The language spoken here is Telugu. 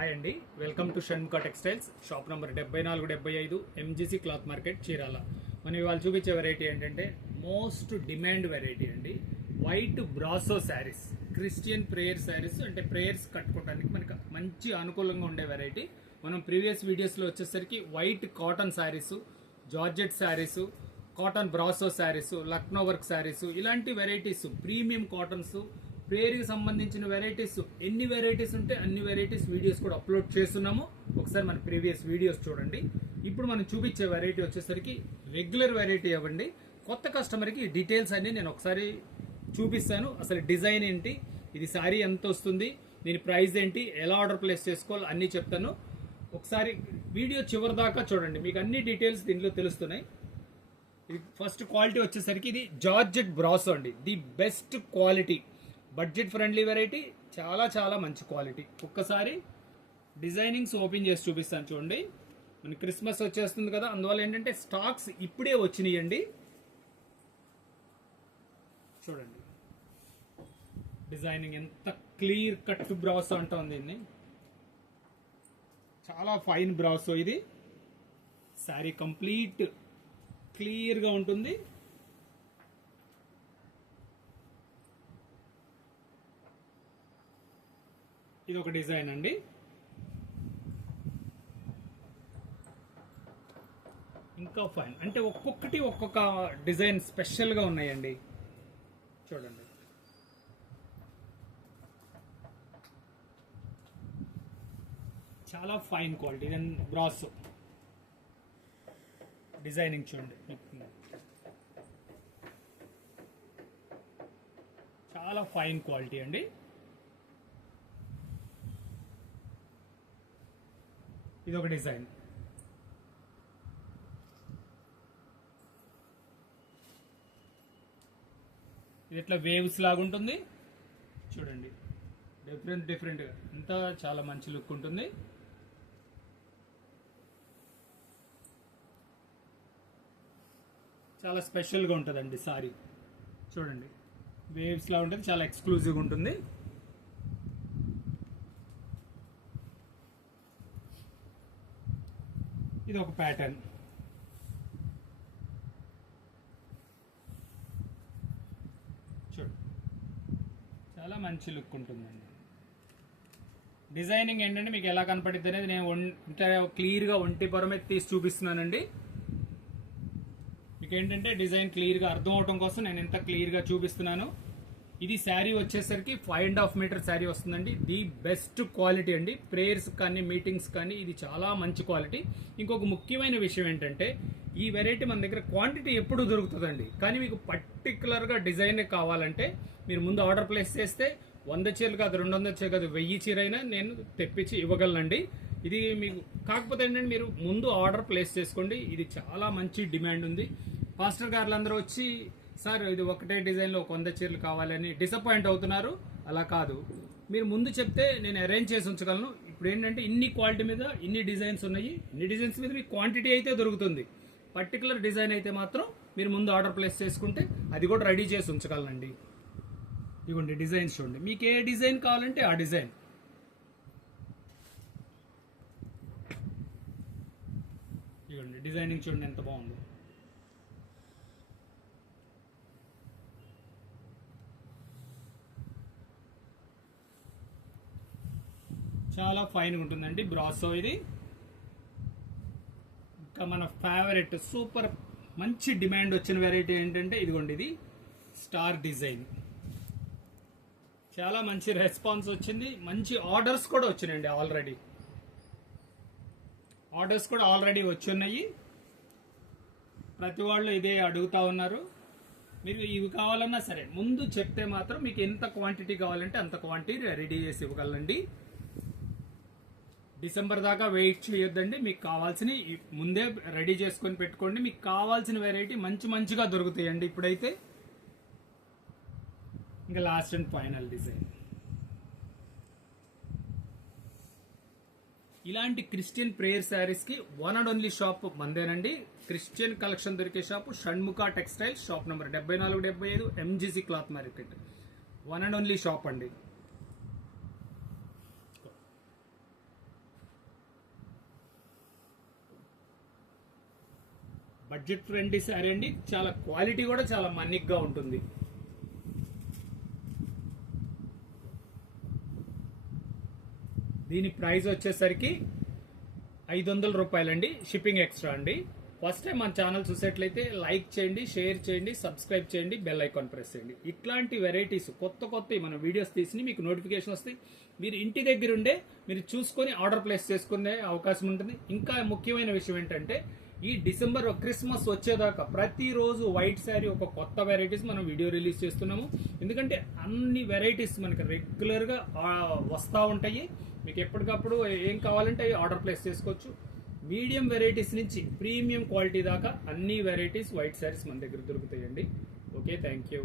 హాయ్ అండి, welcome to Shanmukha textiles. Shop number 7475 MGC cloth market, Chirala. మనం ఇవాళ చూపించే వెరైటీ ఏంటంటే మోస్ట్ డిమాండ్ వెరైటీ అండి. White brasso saris, Christian prayer saris. అంటే ప్రేయర్స్ కట్టుకోవడానికి మనకు మంచి అనుకూలంగా ఉండే వెరైటీ. మనం ప్రీవియస్ వీడియోస్లో వచ్చేసరికి white cotton saris, georgette saris, cotton brasso saris, Lucknow work saris, ఇలాంటి వెరైటీస్, ప్రీమియం కాటన్స్, ప్రేయర్కి సంబంధించిన వెరైటీస్, ఎన్ని వెరైటీస్ ఉంటే అన్ని వెరైటీస్ వీడియోస్ కూడా అప్లోడ్ చేస్తున్నాము. ఒకసారి మన ప్రీవియస్ వీడియోస్ చూడండి. ఇప్పుడు మనం చూపించే వెరైటీ వచ్చేసరికి రెగ్యులర్ వెరైటీ అవ్వండి. కొత్త కస్టమర్కి ఈ డీటెయిల్స్ అన్ని నేను ఒకసారి చూపిస్తాను. అసలు డిజైన్ ఏంటి, ఇది శారీ ఎంత వస్తుంది, దీని ప్రైస్ ఏంటి, ఎలా ఆర్డర్ ప్లేస్ చేసుకోవాలి అన్నీ చెప్తాను. ఒకసారి వీడియో చివరి దాకా చూడండి, మీకు అన్ని డీటెయిల్స్ దీంట్లో తెలుస్తున్నాయి. ఇది ఫస్ట్ క్వాలిటీ వచ్చేసరికి ఇది జార్జెట్ బ్రాసో అండి. The best quality, budget friendly variety, చాలా చాలా మంచి క్వాలిటీ. ఒక్కసారి డిజైనింగ్స్ ఓపెన్ చేసి చూపిస్తాను చూడండి. మన క్రిస్మస్ వచ్చేస్తుంది కదా, అందువల్ల ఏంటంటే స్టాక్స్ ఇప్పుడే వచ్చినాయండి. చూడండి డిజైనింగ్ ఎంత క్లియర్ కట్ బ్రాసో అంటాం దీన్ని. చాలా ఫైన్ బ్రాసో ఇది. శారీ కంప్లీట్ క్లియర్గా ఉంటుంది. ఇది ఒక డిజైన్ అండి. ఇంకా ఫైన్ అంటే ఒక్కొక్కటి ఒక్కొక్క డిజైన్ స్పెషల్గా ఉన్నాయండి. చూడండి చాలా ఫైన్ క్వాలిటీ. దెన్ బ్రాసో డిజైనింగ్ చూడండి, చాలా ఫైన్ క్వాలిటీ అండి. ఇది ఒక డిజైన్. ఇది ఇట్లా వేవ్స్ లాగా ఉంటుంది చూడండి, డిఫరెంట్గా అంతా చాలా మంచి లుక్ ఉంటుంది. చాలా స్పెషల్గా ఉంటుందండి సారీ. చూడండి వేవ్స్ లా ఉంటుంది, చాలా ఎక్స్క్లూజివ్గా ఉంటుంది. ఇది ఒక ప్యాటర్న్. చూడు చాలా మంచి లుక్ ఉంటుందండి. డిజైనింగ్ ఏంటంటే మీకు ఎలా కనపడుతుంది అనేది నేను క్లియర్గా ఒంటి పొర మీద తీసి చూపిస్తున్నానండి. మీకు ఏంటంటే డిజైన్ క్లియర్గా అర్థం అవడం కోసం నేను ఎంత క్లియర్గా చూపిస్తున్నాను. ఇది శారీ వచ్చేసరికి 5.5 మీటర్ శారీ వస్తుందండి. ది బెస్ట్ క్వాలిటీ అండి. ప్రేయర్స్ కానీ మీటింగ్స్ కానీ ఇది చాలా మంచి క్వాలిటీ. ఇంకొక ముఖ్యమైన విషయం ఏంటంటే ఈ వెరైటీ మన దగ్గర క్వాంటిటీ ఎప్పుడు దొరుకుతుందండి. కానీ మీకు పర్టికులర్గా డిజైన్ కావాలంటే మీరు ముందు ఆర్డర్ ప్లేస్ చేస్తే 100 చీరలు కాదు, 200 చీర కాదు, 1000 చీర అయినా నేను తెప్పించి ఇవ్వగలనండి. ఇది మీకు కాకపోతే ఏంటంటే మీరు ముందు ఆర్డర్ ప్లేస్ చేసుకోండి. ఇది చాలా మంచి డిమాండ్ ఉంది. పాస్టర్ గారులు అందరూ వచ్చి సార్ ఇది ఒకటే డిజైన్లో 100 చీరలు కావాలని డిసప్పాయింట్ అవుతున్నారు. అలా కాదు, మీరు ముందు చెప్తే నేను అరేంజ్ చేసి ఉంచగలను. ఇప్పుడు ఏంటంటే ఇన్ని క్వాలిటీ మీద ఇన్ని డిజైన్స్ ఉన్నాయి. ఇన్ని డిజైన్స్ మీద మీకు క్వాంటిటీ అయితే దొరుకుతుంది. పర్టికులర్ డిజైన్ అయితే మాత్రం మీరు ముందు ఆర్డర్ ప్లేస్ చేసుకుంటే అది కూడా రెడీ చేసి ఉంచగలనండి. ఇదిగోండి డిజైన్స్ చూడండి, మీకు ఏ డిజైన్ కావాలంటే ఆ డిజైన్. ఇదిగోండి డిజైనింగ్ చూడండి ఎంత బాగుంది. చాలా ఫైన్గా ఉంటుందండి బ్రాసో ఇది. ఇంకా మన ఫేవరెట్ సూపర్ మంచి డిమాండ్ వచ్చిన వెరైటీ ఏంటంటే ఇదిగోండి, ఇది స్టార్ డిజైన్. చాలా మంచి రెస్పాన్స్ వచ్చింది, మంచి ఆర్డర్స్ కూడా వచ్చినాయండి. ఆర్డర్స్ కూడా ఆల్రెడీ వచ్చున్నాయి. ప్రతి వాళ్ళు ఇదే అడుగుతా ఉన్నారు. మీరు ఇవి కావాలన్నా సరే ముందు చెప్తే మాత్రం మీకు ఎంత క్వాంటిటీ కావాలంటే అంత క్వాంటిటీ రెడీ చేసి ఇవ్వగలండి. డిసెంబర్ దాకా వెయిట్ చేయొద్దండి. మీకు కావాల్సిన ముందే రెడీ చేసుకొని పెట్టుకోండి. మీకు కావాల్సిన వెరైటీ మంచిగా దొరుకుతాయండి. ఇప్పుడైతే ఇంకా లాస్ట్ అండ్ ఫైనల్ డిజైన్. ఇలాంటి క్రిస్టియన్ ప్రేయర్ శారీస్కి వన్ అండ్ ఓన్లీ షాప్ మందేనండి. క్రిస్టియన్ కలెక్షన్ దొరికే shop Shanmukha textiles, shop number 7475 MGC cloth market. One and only shop అండి. బడ్జెట్ ఫ్రెండ్లీ శారీ అండి, చాలా క్వాలిటీ కూడా చాలా మన్నిగ్గా ఉంటుంది. దీని ప్రైస్ వచ్చేసరికి 500 రూపాయలండి, షిప్పింగ్ ఎక్స్ట్రా అండి. ఫస్ట్ టైం మన ఛానల్ చూసేట్లయితే లైక్ చేయండి, షేర్ చేయండి, సబ్స్క్రైబ్ చేయండి, బెల్ ఐకాన్ ప్రెస్ చేయండి. ఇట్లాంటి వెరైటీస్ కొత్త మన వీడియోస్ తీసి మీకు నోటిఫికేషన్ వస్తాయి. మీరు ఇంటి దగ్గర ఉండే మీరు చూసుకొని ఆర్డర్ ప్లేస్ చేసుకునే అవకాశం ఉంటుంది. ఇంకా ముఖ్యమైన విషయం ఏంటంటే ఈ డిసెంబర్ క్రిస్మస్ వచ్చేదాకా ప్రతిరోజు వైట్ శారీ ఒక కొత్త వెరైటీస్ మనం వీడియో రిలీజ్ చేస్తున్నాము. ఎందుకంటే అన్ని వెరైటీస్ మనకి రెగ్యులర్గా వస్తూ ఉంటాయి. మీకు ఎప్పటికప్పుడు ఏం కావాలంటే అవి ఆర్డర్ ప్లేస్ చేసుకోవచ్చు. మీడియం వెరైటీస్ నుంచి ప్రీమియం క్వాలిటీ దాకా అన్ని వెరైటీస్ వైట్ శారీస్ మన దగ్గర దొరుకుతాయండి. Okay, thank you.